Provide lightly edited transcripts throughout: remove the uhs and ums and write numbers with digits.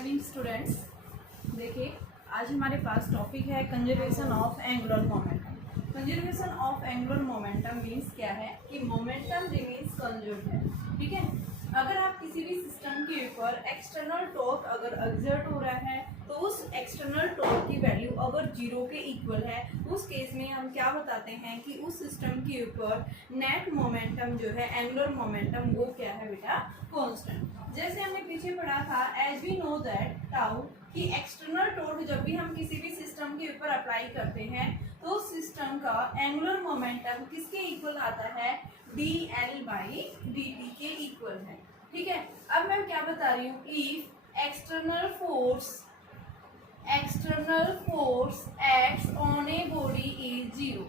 Morning students. देखिए, आज हमारे पास टॉपिक है conservation of angular momentum. Conservation of angular momentum means क्या है कि मोमेंटम रिमेन्स कंजर्व है। ठीक है, अगर आप किसी भी सिस्टम के ऊपर एक्सटर्नल टॉर्क अगर एक्सर्ट हो रहा है तो उस एक्सटर्नल टॉर्क की वैल्यू अगर जीरो के इक्वल है, उस केस में हम क्या बताते हैं कि उस सिस्टम के ऊपर नेट मोमेंटम जो है एंगुलर मोमेंटम वो क्या है बेटा, कांस्टेंट। जैसे हमने पीछे पढ़ा था, as we know that tau कि एक्सटर्नल टॉर्क जब भी हम किसी भी सिस्टम के ऊपर अप्लाई करते हैं तो सिस्टम का एंगुलर मोमेंटम किसके इक्वल आता है, dl/dt के इक्वल है। ठीक है, अब मैं क्या बता रही हूँ, if external force acts on a body is zero,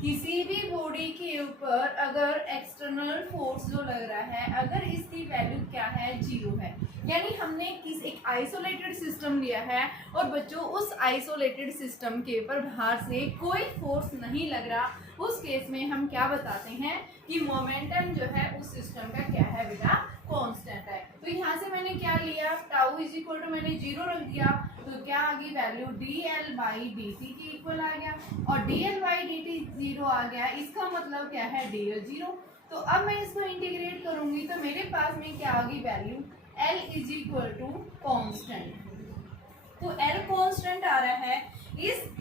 किसी भी बॉडी के ऊपर अगर एक्सटर्नल फोर्स जो लग रहा है अगर इसकी वैल्यू क्या है, जीरो है, यानी हमने एक आइसोलेटेड सिस्टम लिया है और बच्चों उस आइसोलेटेड सिस्टम के ऊपर बाहर से कोई फोर्स नहीं लग रहा, उस केस में हम क्या बताते हैं कि मोमेंटम जो है उस सिस्टम का क्या है बेटा, कांस्टेंट है। तो यहाँ से मैंने क्या लिया, टाउ इज इक्वल टू मैंने जीरो रख दिया, तो क्या आ गई वैल्यू, dl/dt के इक्वल आ गया, और dl/dt जीरो आ गया, इसका मतलब क्या है, dl जीरो। तो अब मैं इसको इंटीग्रेट करूंगी तो मेरे पास में क्या आ गई value, L is equal to constant. तो L कॉन्स्टेंट आ रहा है,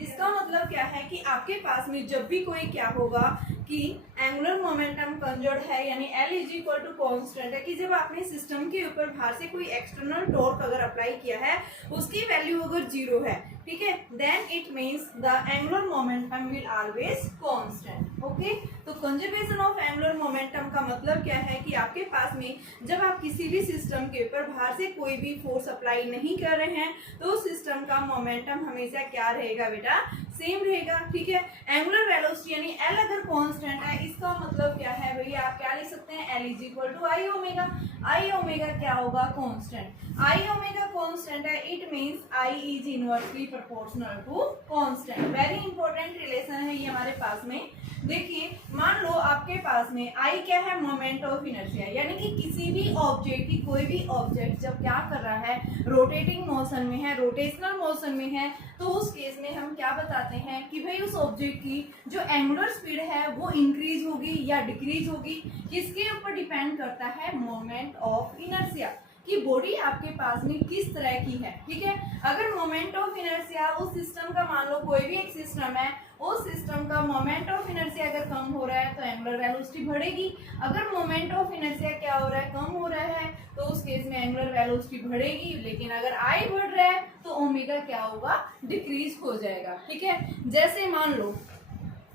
इसका मतलब क्या है कि आपके पास में जब भी कोई क्या होगा कि एंगुलर मोमेंटम कंजर्व है, यानी L is equal to constant है, कि जब आपने सिस्टम के ऊपर बाहर से कोई एक्सटर्नल टॉर्क अगर अप्लाई किया है उसकी वैल्यू अगर जीरो है, ठीक है, then it means the angular momentum will always constant. Okay, तो कंजर्वेशन ऑफ एंगुलर मोमेंटम का मतलब क्या है कि आपके पास में जब आप किसी भी सिस्टम के ऊपर बाहर से कोई भी फोर्स अप्लाई नहीं कर रहे हैं तो सिस्टम का मोमेंटम हमेशा क्या रहेगा बेटा, सेम रहेगा। ठीक है, एंगुलर वेलोसिटी यानी L अगर कांस्टेंट है, इसका मतलब क्या है भैया, आप क्या लिख सकते हैं, L is equal to I omega. I omega क्या होगा, कांस्टेंट। आई ओमेगा कांस्टेंट है, it means I is inversely proportional to constant. Very important relation है ये हमारे पास में। देखिए, मान लो आपके पास में I क्या है, मोमेंट ऑफ इनर्शिया, यानी कि किसी भी ऑब्जेक्ट की कोई भी ऑब्जेक्ट जब क्या कर रहा है, रोटेटिंग मोशन में है, रोटेशनल मोशन में है, तो उस केस में हम क्या बताते हैं कि भाई उस ऑब्जेक्ट की जो एंगुलर स्पीड है वो इंक्रीज होगी या डिक्रीज होगी, किसके ऊपर डिपेंड करता है, मोमेंट ऑफ इनर्शिया, कि बॉडी आपके पास में किस तरह की है। ठीक है, अगर मोमेंट ऑफ इनर्शिया उस सिस्टम का, मान लो कोई भी एक सिस्टम है, उस सिस्टम का मोमेंट ऑफ इनर्शिया अगर कम हो रहा है तो एंगुलर वेलोसिटी बढ़ेगी, अगर मोमेंट ऑफ इनर्शिया क्या हो रहा है, कम हो रहा है, तो उस केस में एंगुलर वेलोसिटी बढ़ेगी, लेकिन अगर I बढ़ रहा है तो ओमेगा क्या होगा, डिक्रीज हो जाएगा। ठीक है, जैसे मान लो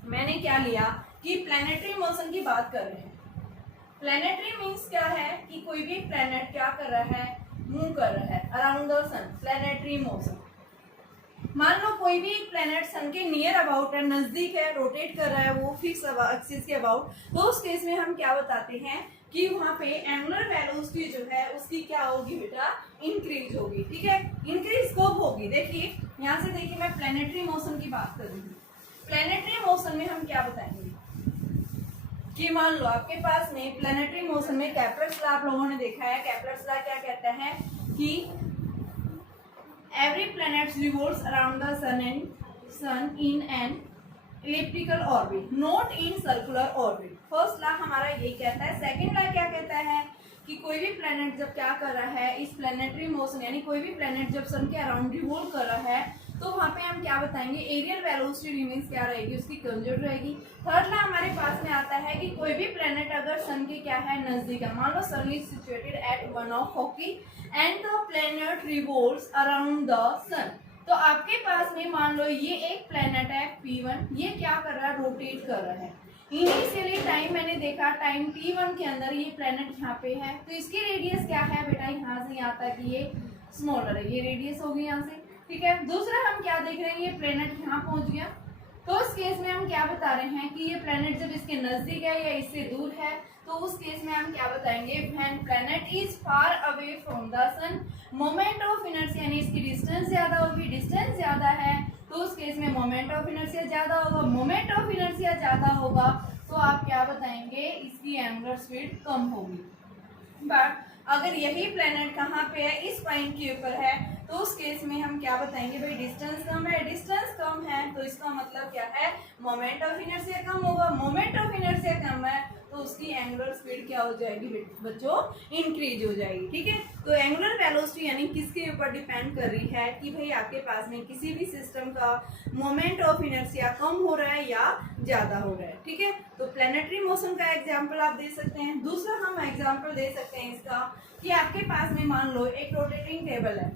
मैंने क्या लिया कि प्लैनेटरी मोशन की बात कर रहे हैं। प्लैनेटरी मीन्स क्या है कि कोई भी प्लैनेट क्या कर रहा है, मूव कर रहा है around the sun, planetary motion. मान लो कोई भी प्लैनेट सन के नियर अबाउट है, नजदीक है, रोटेट कर रहा है वो फिक्स एक्सिस के अबाउट, तो उस केस में हम क्या बताते हैं कि वहां पे एंगुलर वेलोसिटी जो है उसकी क्या होगी बेटा, इंक्रीज होगी। ठीक है, इंक्रीज कब होगी, देखिए यहाँ से देखिए, मैं प्लैनेटरी मोशन की बात कर रही हूँ। प्लैनेटरी मोशन में हम क्या बताएंगे कि मान लो आपके पास में प्लैनेटरी मोशन में केपलर्स लॉ आप लोगों ने देखा है। केपलर्स लॉ क्या कहता है कि every planet revolves around the sun in an elliptical orbit, not in circular orbit। First law हमारा यही कहता है। सेकंड लॉ क्या कहता है कि कोई भी प्लैनेट जब क्या कर रहा है, इस प्लैनेटरी मोशन यानी कोई भी प्लैनेट जब सन के अराउंड रिवॉल्व कर रहा है तो वहां पे हम क्या बताएंगे, एरियल वेलोसिटी रिमेन्स क्या रहेगी, उसकी कंजर्व रहेगी। थर्ड लॉ हमारे पास में आता है कि कोई भी प्लैनेट अगर सन के क्या है, नजदीक है, मान लो sun is situated at one of हॉकी and the planet revolves around the sun, तो आपके पास में मान लो ये एक प्लैनेट है P1, ये क्या कर रहा है, रोटेट कर रहा है। इनिशियली टाइम मैंने देखा, टाइम T1 के अंदर ये प्लैनेट यहाँ पे है, तो इसकी रेडियस क्या है बेटा, यहाँ से यहाँ तक ये स्मॉलर है, ये रेडियस होगी यहाँ से। ठीक है, दूसरा हम क्या देख रहे हैं, ये प्लैनेट यहाँ पहुंच गया, तो उस केस में हम क्या बता रहे हैं कि ये प्लैनेट जब इसके नजदीक है या इससे दूर है, तो उस केस में हम क्या बताएंगे, when planet is far away from the sun, moment of inertia यानी इसकी डिस्टेंस ज्यादा होगी, डिस्टेंस ज्यादा है तो उस केस में मोमेंट ऑफ इनर्शिया ज्यादा होगा, मोमेंट ऑफ इनर्शिया ज्यादा होगा तो आप क्या बताएंगे, इसकी एंगुलर स्पीड कम होगी। बट अगर यही प्लेनेट कहाँ पे है, इस पॉइंट के ऊपर है, तो उस केस में हम क्या बताएंगे भाई, डिस्टेंस कम है। डिस्टेंस कम है तो इसका मतलब क्या है, मोमेंट ऑफ इनर्शिया कम होगा। मोमेंट ऑफ इनर्शिया कम है तो उसकी एंगुलर स्पीड क्या हो जाएगी बच्चों, इंक्रीज हो जाएगी। ठीक है, तो एंगुलर वेलोसिटी यानी किसके ऊपर डिपेंड कर रही है कि भाई आपके पास में किसी भी सिस्टम का मोमेंट ऑफ इनर्शिया कम हो रहा है या ज्यादा हो रहा है। ठीक है, तो प्लेनेटरी मोशन का एग्जांपल आप दे सकते हैं। दूसरा हम एग्जांपल दे सकते हैं इसका कि आपके पास में मान लो एक रोटेटिंग टेबल है।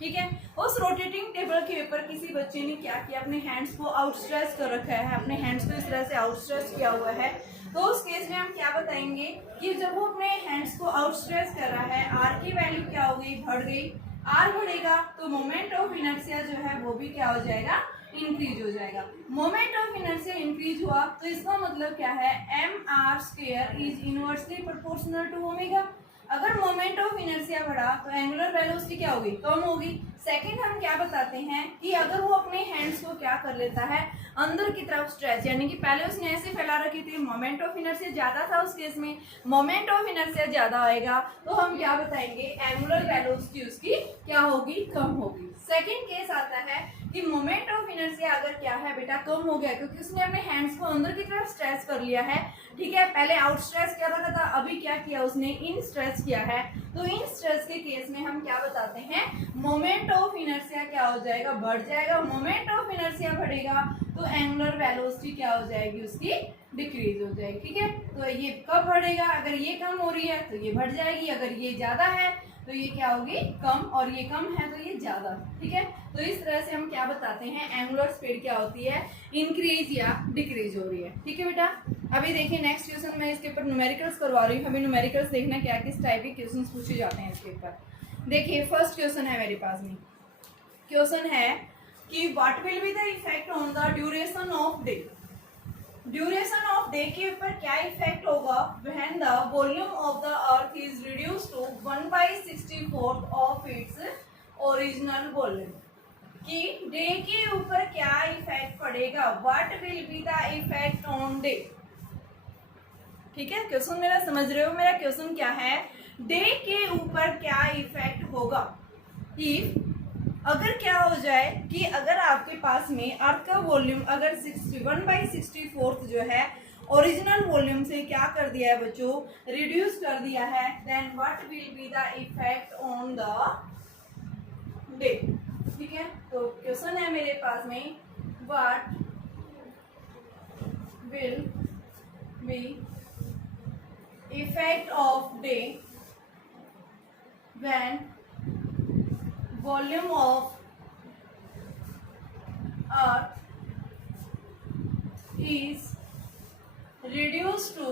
ठीक है, उस रोटेटिंग टेबल के ऊपर किसी बच्चे ने क्या किया, अपने हैंड्स को आउटस्ट्रेच कर रखा है, अपने हैंड्स को इस तरह से आउटस्ट्रेच किया हुआ है। तो उस केस में हम क्या बताएंगे कि जब वो अपने हैंड्स को आउटस्ट्रेच कर रहा है, आर की वैल्यू क्या हो गई, बढ़ गई। आर बढ़ेगा तो मोमेंट ऑफ इनर्शिया जो है वो भी क्या हो जाएगा, इंक्रीज हो जाएगा। मोमेंट ऑफ इनर्शिया इंक्रीज हुआ तो इसका मतलब क्या है, M R square is inversely proportional to omega. अगर मोमेंट ऑफ इनर्शिया बढ़ा तो एंगुलर वेलोसिटी क्या होगी, कम होगी। सेकंड हम क्या बताते हैं कि अगर वो अपने हैंड्स को क्या कर लेता है, अंदर की तरफ स्ट्रेच, यानी कि पहले उसने ऐसे फैला रखी थी, मोमेंट ऑफ इनर्शिया ज्यादा था, उस केस में मोमेंट ऑफ इनर्शिया ज्यादा आएगा तो हम क्या बताएंगे, एंगुलर वेलोसिटी उसकी क्या होगी, कम होगी। सेकंड केस आता है कि मोमेंट ऑफ इनर्शिया अगर क्या है बेटा, कम हो गया क्योंकि उसने अपने हैंड्स को अंदर की तरफ स्ट्रेच कर लिया है। ठीक है, पहले आउट स्ट्रेच किया था, अभी क्या किया उसने, इन स्ट्रेच किया है। तो इन स्ट्रेच के केस में हम क्या बताते हैं, मोमेंट ऑफ इनर्शिया क्या हो जाएगा, बढ़ जाएगा। मोमेंट ऑफ इनर्शिया बढ़ेगा तो एंगुलर वेलोसिटी क्या हो जाएगी, उसकी डिक्रीज हो जाएगी। ठीक है, तो ये कब बढ़ेगा, अगर ये कम हो रही है तो ये बढ़ जाएगी, अगर ये ज्यादा है तो ये क्या होगी, कम, और ये कम है तो ये ज्यादा। ठीक है, तो इस तरह से हम क्या बताते हैं, एंगुलर स्पीड क्या होती है, इंक्रीज या डिक्रीज हो रही है। ठीक है बेटा, अभी देखिए नेक्स्ट क्वेश्चन मैं इसके ऊपर न्यूमेरिकल्स करवा रही हूँ। अभी न्यूमेरिकल्स देखना क्या किस टाइप के क्वेश्चन पूछे जाते हैं इसके ऊपर। देखिए फर्स्ट क्वेश्चन है मेरे पास में, क्वेश्चन है कि what will be the effect on the duration of day. Duration of day के ऊपर क्या इफेक्ट होगा when the volume of the earth is reduce to 1/64 of its original volume. कि डे के ऊपर क्या इफेक्ट पड़ेगा, what will be the effect on day. ठीक है, क्वेश्चन मेरा समझ रहे हो, मेरा क्वेश्चन क्या है, डे के ऊपर क्या इफेक्ट होगा इफ, अगर क्या हो जाए कि अगर आपके पास में अर्थ का वॉल्यूम अगर 1/64 जो है ओरिजिनल वॉल्यूम से क्या कर दिया है बच्चों, रिड्यूस कर दिया है, then what will be the effect on the day. ठीक है, तो क्वेश्चन है मेरे पास में, what will be effect of day when volume of earth is reduced to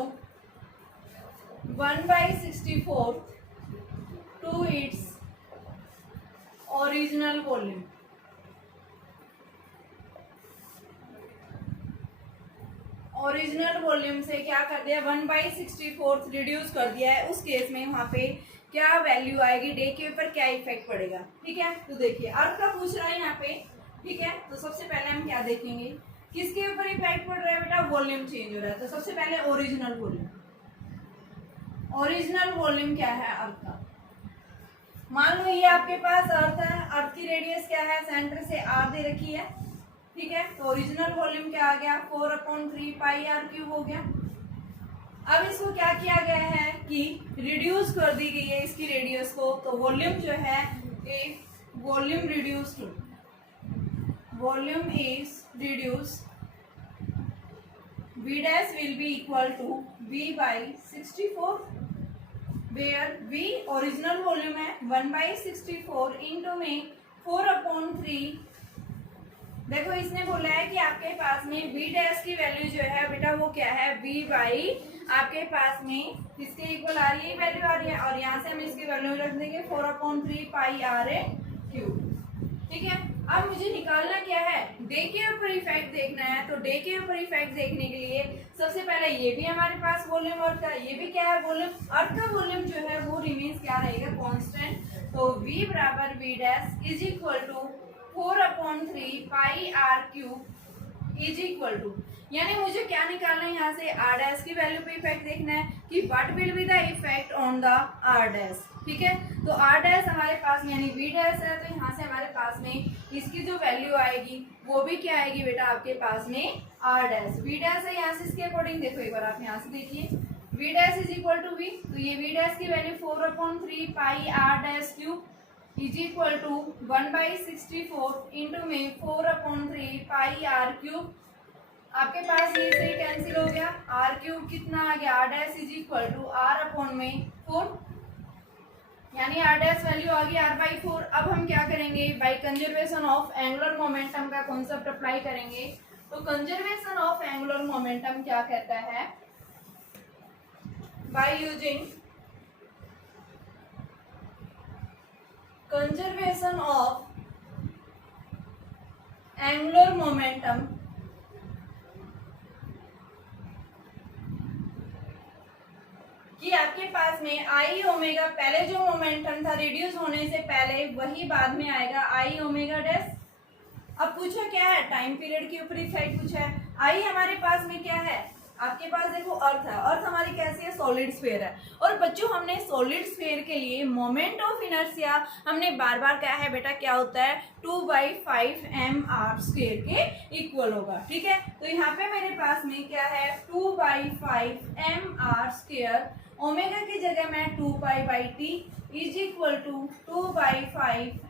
1/64 to its original volume। Original volume से क्या कर दिया, 1/64 रिड्यूस कर दिया है। उस केस में वहां पे क्या वैल्यू आएगी, डे के ऊपर क्या इफेक्ट पड़ेगा। ठीक है, तो देखिए अर्थ का पूछ रहा है यहाँ पे। ठीक है, तो सबसे पहले हम क्या देखेंगे, किसके ऊपर इफेक्ट पड़ रहा है बेटा, वॉल्यूम चेंज हो रहा है। तो सबसे पहले ओरिजिनल वॉल्यूम। ओरिजिनल वॉल्यूम क्या है अर्थ का, मान लो ये आपके पास अर्थ है, अर्थ की रेडियस क्या है, सेंटर से आर दे रखी है। ठीक है, तो ओरिजिनल वॉल्यूम क्या आ गया, 4/3 पाई आर क्यूब हो गया। अब इसको क्या किया गया है कि रिड्यूस कर दी गई है इसकी रेडियस को, तो वॉल्यूम जो है volume reduce to, volume is reduce, v dash will be equal to v/64, where v original volume है 1/64 इंटू में 4/3। देखो इसने बोला है कि आपके पास में v डैश की वैल्यू जो है बेटा वो क्या है, v बाई आपके पास में किसके इक्वल आ रही है, वैल्यू आ रही है, और यहाँ से हम इसकी वैल्यू रख देंगे 4/3 पाई आर ए क्यूब। ठीक है, अब मुझे निकालना क्या है, डे के ऊपर इफेक्ट देखना है। तो डे के ऊपर इफेक्ट देखने के लिए सबसे पहले ये भी हमारे पास वॉल्यूम अर्थ का, ये भी क्या है वॉल्यूम, अर्थ का वॉल्यूम जो है वो रिमेन्स क्या रहेगा, कांस्टेंट। तो v बराबर v dash is equal to 4/3 pi R cube is equal to, यानी मुझे क्या निकालना है यहाँ से, आर डैश की वैल्यू पे इफेक्ट देखना है कि what will be the effect on the R dash. ठीक है, तो आर डैश हमारे पास में यानी वी डैश है, तो यहाँ से हमारे पास में इसकी जो वैल्यू आएगी वो भी क्या आएगी बेटा आपके पास में आर डैश। वी डैश है यहाँ से इसके अकॉर्डिंग देखो एक बार आप यहाँ से देखिए, V dash is equal to V, तो ये वी डैश की value 4/3 pi R dash cube is equal to 1/64 into में 4/3 पाई आर क्यूब। आपके पास ये से कैंसिल हो गया, आर क्यूब कितना आ गया, R dash is equal to R upon में 4, यानी आर डैश वैल्यू आ गई r/4। अब हम क्या करेंगे, by conservation of angular momentum का कॉन्सेप्ट अप्लाई करेंगे। तो कंजर्वेशन ऑफ एंगुलर मोमेंटम क्या कहता है, by using conservation of angular momentum कि आपके पास में आई ओमेगा, पहले जो मोमेंटम था रिड्यूस होने से पहले वही बाद में आएगा आई ओमेगा डैश। अब पूछा क्या है, टाइम पीरियड के ऊपर इफेक्ट पूछा है। आई हमारे पास में क्या है, आपके पास देखो अर्थ है, अर्थ हमारी कैसी है, सॉलिड स्फीयर है। और बच्चों हमने सॉलिड स्फीयर के लिए मोमेंट ऑफ इनर्शिया हमने बार बार कहा है बेटा क्या होता है, 2/5 mr² के इक्वल होगा। ठीक है, तो यहाँ पे मेरे पास में क्या है 2/5 mr², ओमेगा की जगह मैं 2π/t is equal to 2/5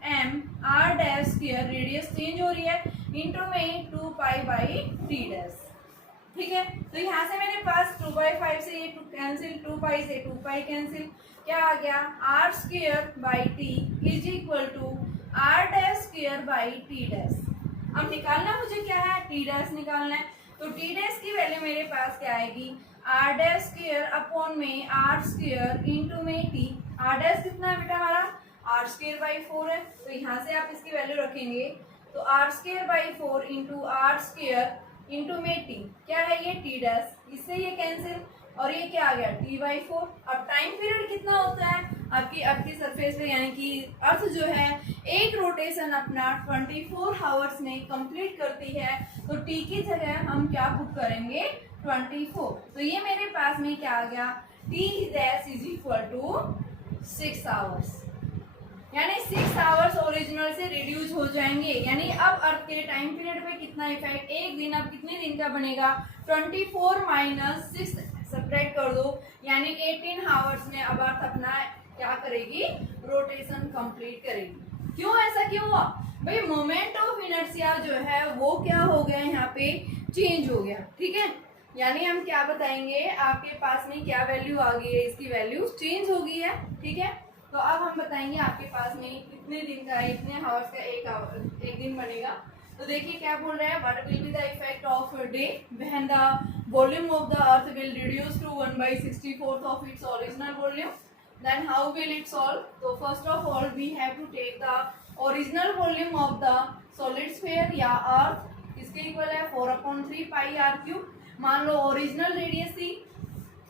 mr², radius change हो रही है, इंटू में 2π/t डैश। ठीक है, तो यहाँ से मेरे पास 2/5 से ये कैंसिल, 2π से 2π कैंसिल, क्या आ गया r²/t is equal to r²/t dash. अब निकालना मुझे क्या है, t डैश निकालना है। तो t डैश की वैल्यू मेरे पास क्या आएगी, r² अपॉन में r² इंटू में t। r डैश कितना है बेटा हमारा, r²/4 है, तो यहाँ से आप इसकी वैल्यू रखेंगे, तो r²/4 इंटू r² इंटू में t, क्या है ये t डैश, इससे ये कैंसिल, और ये क्या आ गया t/4। अब टाइम पीरियड कितना होता है आपकी अर्थ की सरफेस पे, यानी कि अर्थ जो है एक रोटेशन अपना 24 आवर्स में कंप्लीट करती है, तो t की जगह हम क्या पुट करेंगे 24। तो ये मेरे पास में क्या आ गया, t dash is equal to 6 hours, यानी 6 आवर्स ओरिजिनल से रिड्यूस हो जाएंगे। यानी अब अर्थ के टाइम पीरियड पे कितना इफेक्ट, एक दिन अब कितने दिन का बनेगा, 24 - 6 सब्ट्रैक्ट कर दो, यानी 18 आवर्स में अब अर्थ अपना क्या करेगी, रोटेशन कंप्लीट करेगी। क्यों ऐसा क्यों हुआ भाई, मोमेंट ऑफ इनर्शिया जो है वो क्या हो गया यहाँ पे, चेंज हो गया। ठीक है, यानी हम क्या बताएंगे, आपके पास में क्या वैल्यू आ गई है, इसकी वैल्यू चेंज हो गई है। ठीक है, तो अब हम बताएंगे आपके पास में कितने दिन का, इतने आवर्स का एक दिन बनेगा। तो देखिए क्या बोल रहा है, what will be the effect of day when the volume of the earth will reduce to 1/64 of its original volume, then how will it solve. तो first of all we have to take the original volume of the solid sphere या earth, इसके equal है 4/3 पाई r³। मान लो original radius थी,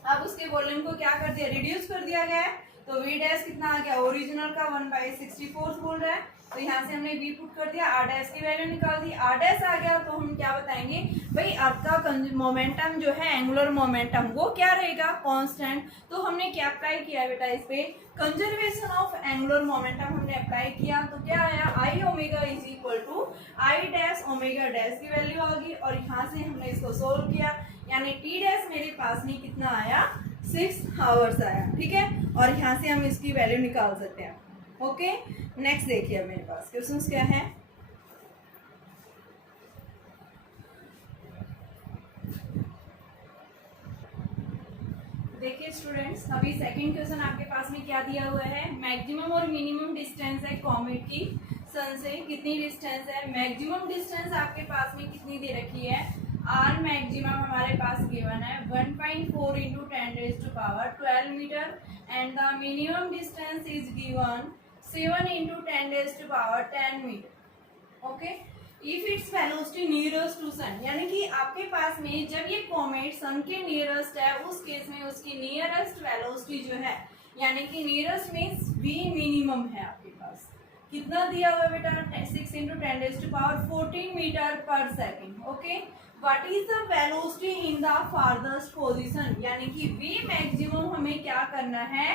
अब उसके volume को क्या कर दिया, रिड्यूस कर दिया गया है, तो वी डैश कितना आ गया, ओरिजिनल का 1/64 बोल रहा है, तो यहाँ से हमने वी पुट कर दिया, आर डैश की वैल्यू निकाल दी, आर डैश आ गया, तो हम क्या बताएंगे भाई आपका मोमेंटम जो है एंगुलर मोमेंटम वो क्या रहेगा, कांस्टेंट। तो हमने क्या अप्लाई किया बेटा, इस पे कंजर्वेशन ऑफ एंगुलर मोमेंटम हमने अप्लाई किया, तो क्या आया, I omega is equal to I dash omega dash की वैल्यू आ गई, और यहाँ से हमने इसको सोल्व किया, यानी टी डैश मेरे पास में कितना आया, 6 आवर्स आया। ठीक है, और यहाँ से हम इसकी वैल्यू निकाल सकते हैं। ओके, नेक्स्ट देखिए अब मेरे पास क्वेश्चंस क्या है। देखिए स्टूडेंट्स, अभी सेकंड क्वेश्चन आपके पास में क्या दिया हुआ है, मैक्सिमम और मिनिमम डिस्टेंस है कॉमेट की सन से, कितनी डिस्टेंस है, मैक्सिमम डिस्टेंस आपके पास में कितनी दे रखी है, आर मैक्सिमम हमारे पास गिवन है 1.4 × 10⁻12 metre, and the minimum distance is given 7 × 10⁻10 metre. Okay, if its velocity nearest to sun, यानी कि आपके पास में जब ये कॉमेट सन के नियरेस्ट है, उस केस में उसकी नियरेस्ट वेलोसिटी जो है, यानी कि नियरेस्ट मीन्स v मिनिमम है आपके पास, कितना दिया हुआ बेटा 6 × 10⁻14 metre per second. Okay, what is the velocity in the farthest position, यानी कि वी मैक्सिमम हमें क्या करना है,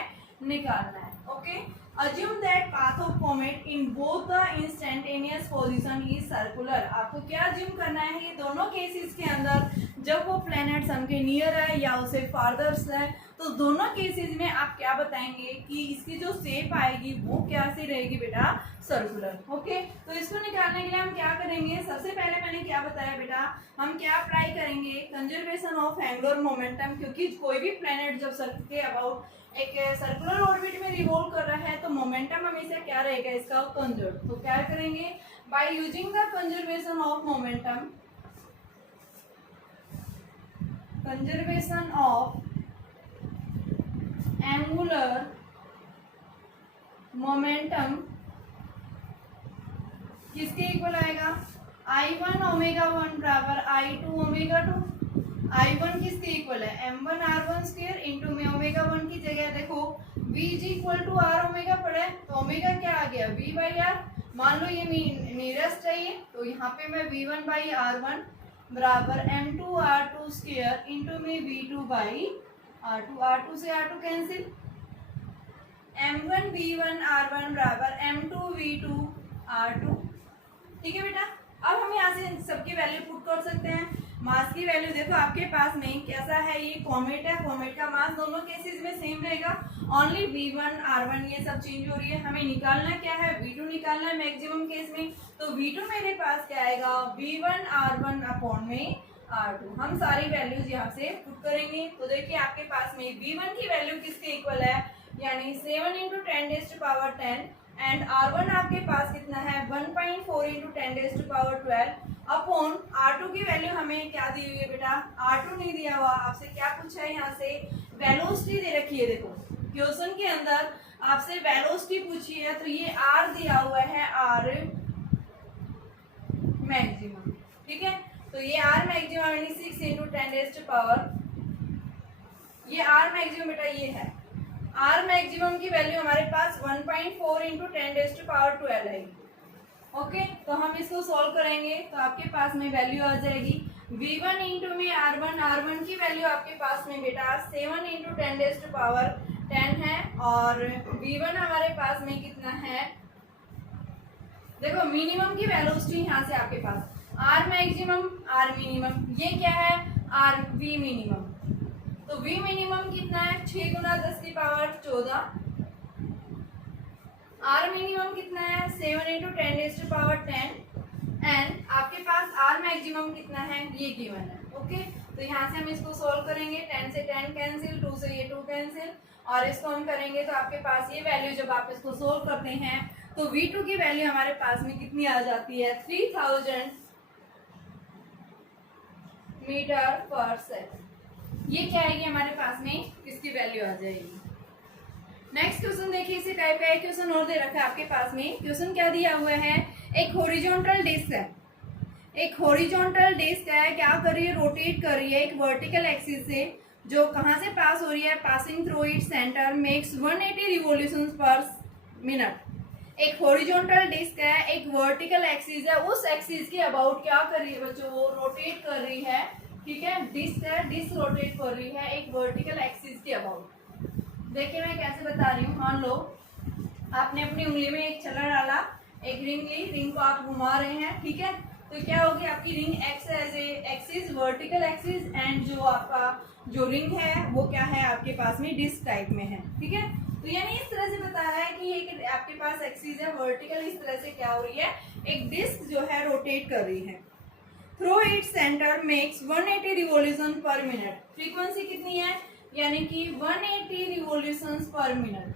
निकालना है। Okay, assume that path of comet in both the instantaneous position is circular. आपको क्या अज्यूम करना है, ये दोनों केसेस के अंदर जब वो प्लैनेट सन के नियर है या उसे फारदर्स है, तो दोनों केसेस में आप क्या बताएंगे कि इसकी जो शेप आएगी वो क्या सी रहेगी बेटा, सर्कुलर। ओके, तो इसको निकालने के लिए हम क्या करेंगे, सबसे पहले मैंने क्या बताया बेटा, हम क्या अप्लाई करेंगे, कंजर्वेशन ऑफ एंगुलर मोमेंटम, क्योंकि कोई भी प्लैनेट जब सर्कल के अबाउट एक सर्कुलर ऑर्बिट में रिवॉल्व कर रहा है तो मोमेंटम हमेशा क्या रहेगा, इसका कंजर्व। तो क्या करेंगे, by using the conservation of momentum, conservation of angular momentum किसके इक्वल आएगा, I1 ओमेगा 1 बराबर I2 ओमेगा 2। I1 किसके इक्वल है, m1 r1 स्क्वायर इंटू में ओमेगा 1 की जगह देखो v is equal to r omega पड़ा है, तो ओमेगा क्या आ गया, v बाई r। मान लो ये नियरेस्ट है ये, तो यहाँ पे मैं v1 बाई r1 बराबर m2 r2 स्क्वायर इंटू में v2 बाई r2, r2 से r2 cancel, m1 v1 r1 बराबर m2 v2 r2। ठीक है बेटा, अब हम यहाँ से सबकी वैल्यू पुट कर सकते हैं। मास की वैल्यू देखो आपके पास में कैसा है, ये कॉमेट है, कॉमेट का मास दोनों केसेस में सेम रहेगा, ओनली v1 r1 ये सब चेंज हो रही है। हमें निकालना क्या है, v2 निकालना है मैक्सिमम केस में, तो v2 मेरे पास क्या आएगा, v1 r1 अपॉन में r2। हम सारी वैल्यूज यहाँ से पुट करेंगे, तो देखिए आपके पास में v1 की वैल्यू किसके इक्वल है, यानी 7 इंटू 10⁻10 एंड r1 आपके पास कितना है, 1.4 इंटू 10⁻12 अपॉन r2 की वैल्यू हमें क्या दी हुई है बेटा, r2 नहीं दिया हुआ, आपसे क्या पूछा है, यहाँ से वेलोसिटी दे रखी है। देखो क्वेश्चन के अंदर आपसे वेलोसिटी पूछी है, तो ये r दिया हुआ है, r मैक्सिमम। ठीक है, तो ये r मैक्सिमम यानी 6 इंटू 10⁻, ये r मैक्सिमम बेटा ये है, r मैक्सिमम की वैल्यू हमारे पास 1.4 इंटू 10⁻12 है। ओके, तो हम इसको सॉल्व करेंगे तो आपके पास में वैल्यू आ जाएगी v1 इंटू में r1 की वैल्यू आपके पास में बेटा 7 इंटू 10⁻10 है, और v1 हमारे पास में कितना है, देखो मिनिमम की वेलोसिटी यहाँ से आपके पास r मैक्सिमम r मिनिमम, ये क्या है r v मिनिमम, तो v मिनिमम कितना है 6 गुना 10⁻14, r मिनिमम कितना है 7 इंटू 10⁻10 एंड आपके पास r मैक्सिमम कितना है, ये गिवन है। ओके, तो यहाँ से हम इसको सॉल्व करेंगे, 10 से 10 कैंसिल, 2 से ये 2 कैंसिल, और इसको हम करेंगे तो आपके पास ये वैल्यू जब आप इसको सॉल्व करते हैं तो v2 की वैल्यू हमारे पास में कितनी आ जाती है, 3000 मीटर पर सेकंड। ये क्या आएगी हमारे पास में, इसकी वैल्यू आ जाएगी। नेक्स्ट क्वेश्चन देखिए, इसी टाइप का एक क्वेश्चन और दे रखा है आपके पास में। क्वेश्चन क्या दिया हुआ है, एक हॉरिजॉन्टल डिस्क है, एक हॉरिजॉन्टल डिस्क है, क्या कर रही है, रोटेट कर रही है एक वर्टिकल एक्सिस से, जो कहाँ से पास हो रही है, passing through its centre, makes 180 revolutions पर मिनट। एक हॉरिजॉन्टल डिस्क है, एक वर्टिकल एक्सिस है, उस एक्सिस के अबाउट क्या कर रही है बच्चों, वो रोटेट कर रही है। ठीक है, डिस्क है, डिस्क रोटेट कर रही है एक वर्टिकल एक्सिस के अबाउट। देखिए मैं कैसे बता रही हूँ, मान लो आपने अपनी उंगली में एक छल्ला डाला, एक रिंग ली, रिंग को आप घुमा रहे हैं। ठीक है, तो क्या होगी आपकी ring X as a axis, vertical axis, and जो आपका जो रिंग है वो क्या है आपके पास में डिस्क टाइप में है। ठीक है, तो यानी इस तरह से बताया है कि एक आपके पास एक्सिस है वर्टिकल, इस तरह से क्या हो रही है, एक डिस्क जो है रोटेट कर रही है, through its centre makes 180 revolution per minute. Frequency कितनी है, यानी कि 180 रिवोल्यूशंस पर मिनट,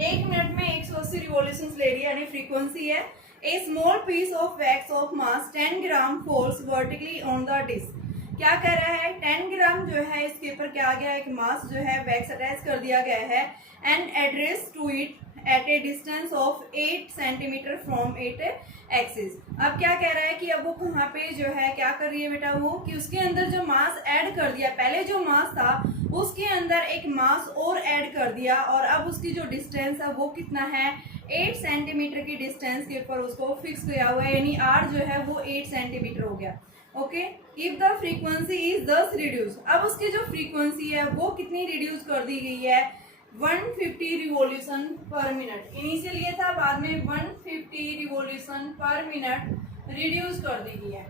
एक मिनट में 180 रिवोल्यूशंस ले रही है, यानी फ्रीक्वेंसी है। A small piece of wax of mass 10 gram falls vertically on the disc. क्या कह रहा है, 10 ग्राम जो है इसके ऊपर क्या आ गया, एक मास जो है वैक्स अटैच कर दिया गया है, and address to it at a distance of 8 centimetre from it axis. अब क्या कह रहा है कि अब वो कहाँ पे जो है क्या कर रही है बेटा, वो कि उसके अंदर जो मास ऐड कर दिया, पहले जो मास था उसके अंदर एक मास और ऐड कर दिया, और अब उसकी जो डिस्टेंस है वो कितना है, 8 सेंटीमीटर की डिस्टेंस के ऊपर उसको फिक्स किया हुआ है, यानी r जो है वो 8 सेंटीमीटर हो गया। Okay, if the frequency is दस रिड्यूस, अब उसकी जो फ्रीक्वेंसी है वो कितनी रिड्यूस कर दी गई है, 150 रिवॉल्यूशन पर मिनट। इनिशियल ये था, बाद में 150 रिवॉल्यूशन पर मिनट रिड्यूस कर दी गई है।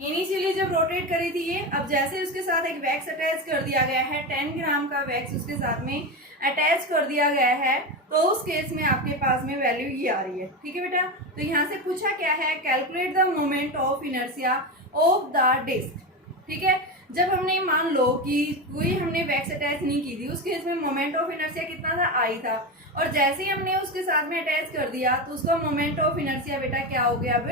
इनिशियली जब रोटेट करी थी ये, अब जैसे उसके साथ एक वैक्स अटैच कर दिया गया है, 10 ग्राम का वैक्स उसके साथ में अटैच कर दिया गया है, तो उस केस में आपके पास में वैल्यू ये आ रही है। ठीक है बेटा, तो यहाँ से पूछा क्या है, calculate the moment of inertia of the disc. ठीक है, जब हमने मान लो कि कोई हमने वैक्स अटैच नहीं की थी, उस केस में मोमेंट ऑफ इनर्शिया कितना था, आई था, और जैसे ही हमने उसके साथ में अटैच कर दिया तो उसका मोमेंट ऑफ इनर्शिया बेटा क्या हो गया, अब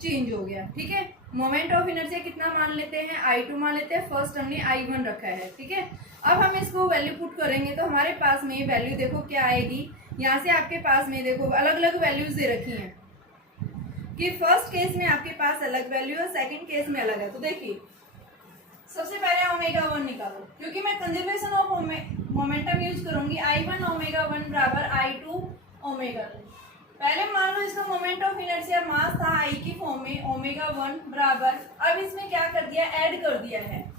चेंज हो गया। ठीक है, मोमेंट ऑफ इनर्शिया कितना मान लेते हैं, I2 मान लेते हैं, फर्स्ट हमने I1 रखा है। ठीक है, अब हम इसको वैल्यू पुट करेंगे तो हमारे पास में वैल्यू देखो क्या आएगी, यहाँ से आपके पास में देखो अलग अलग वैल्यूज दे रखी हैं कि फर्स्ट केस में आपके पास अलग वैल्यू है, सेकंड केस में अलग है। तो देखिए सबसे पहले ओमेगा 1 निकालो, क्योंकि मैं कंजर्वेशन ऑफ मोमेंटम यूज करूंगी, I1 ओमेगा 1 बराबर I2 ओमेगा 2। पहले मान लो इसका मोमेंट ऑफ इनर्शिया मास था I की फॉर्म में, ओमेगा 1 बराबर, अब इसमें क्या कर दिया, ऐड कर दिया है।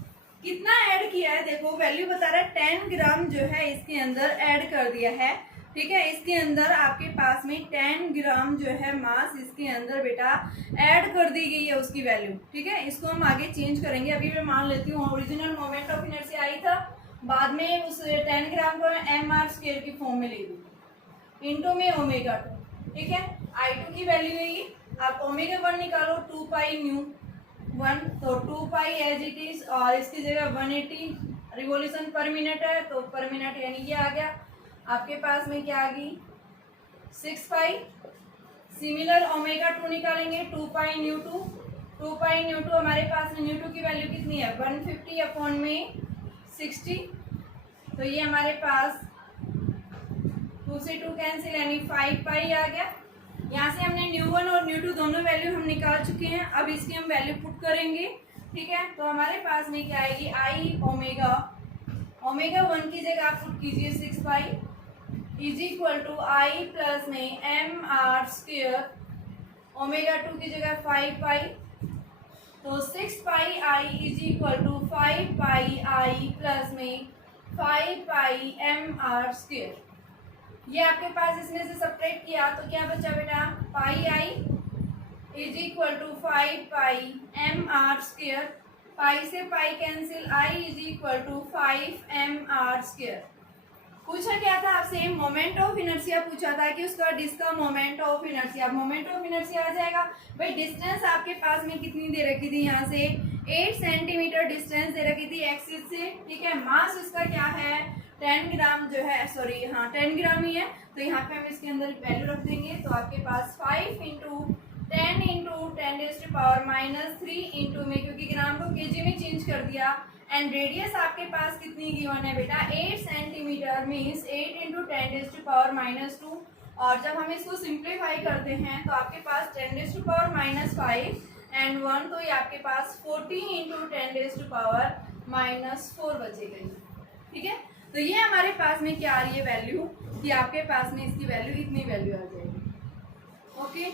कितना ऐड किया है, देखो वैल्यू बता रहा है 10 ग्राम जो है इसके अंदर ऐड कर दिया है। ठीक है, इसके अंदर आपके पास में 10 ग्राम जो है मास इसके अंदर बेटा ऐड कर दी गई है उसकी वैल्यू। ठीक है, इसको हम आगे चेंज करेंगे। अभी मैं मान लेती हूँ original moment of inertia I था, बाद में उस 10 ग्राम को mr स्क्वायर की फॉर्म में ले दूँ इंटू में ओमेगा 2। ठीक है, I2 की वैल्यू है ये, आप ओमेगा 1 निकालो 2 पाई न्यू 1, तो 2 पाई एज इट इज, और इसकी जगह 180 रिवॉल्यूशन पर मिनट है, तो पर मिनट यानी ये आ गया आपके पास में क्या आ गई 6 पाई। सिमिलर ओमेगा 2 निकालेंगे 2 पाई न्यू 2, 2 पाई न्यू 2 हमारे पास में न्यू 2 की वैल्यू कितनी है 150 अपॉन में 60, तो ये हमारे पास 2 से 2 कैंसिल यानी 5 पाई आ गया। यहाँ से हमने न्यू 1 और न्यू 2 दोनों वैल्यू हम निकाल चुके हैं, अब इसकी हम वैल्यू पुट करेंगे। ठीक है, तो हमारे पास में क्या आएगी, आई ओमेगा 1 की जगह आप पुट कीजिए 6 pi is equal to I plus में एम आर स्क्वेयर, ओमेगा 2 की जगह 5 पाई, तो 6 pi I is equal to 5 pi I plus में 5 पाई एम आर स्क्वेयर। ये आपके पास इसमें से सब्ट्रैक्ट किया तो क्या बचा बेटा, pi I is equal to 5 pi M R square, pi से pi cancel, I is equal to 5 M R square. पूछा क्या था आपसे, मोमेंट ऑफ इनर्शिया पूछा था कि उसका डिस्क का moment of inertia, moment of inertia आ जाएगा भाई। डिस्टेंस आपके पास में कितनी दे रखी थी, यहाँ से 8 सेंटीमीटर डिस्टेंस दे रखी थी एक्सिस से। ठीक है, मास इसका क्या है 10 ग्राम जो है, सॉरी हाँ 10 ग्राम ही है, तो यहाँ पे हम इसके अंदर वैल्यू रख देंगे, तो आपके पास 5 इंटू 10 इंटू 10⁻³ इंटू में, क्योंकि ग्राम को केजी में चेंज कर दिया, एंड रेडियस आपके पास कितनी गिवन है बेटा 8 सेंटीमीटर, मीन्स 8 इंटू 10⁻²। और जब हम इसको सिंप्लीफाई करते हैं तो आपके पास 10⁻5 एंड 1, तो ये आपके पास 40 इंटू 10⁻⁻4 बचेगा। ठीक है, तो ये हमारे पास में क्या आ रही है वैल्यू, कि आपके पास में इसकी वैल्यू इतनी वैल्यू आ जाएगी। ओके।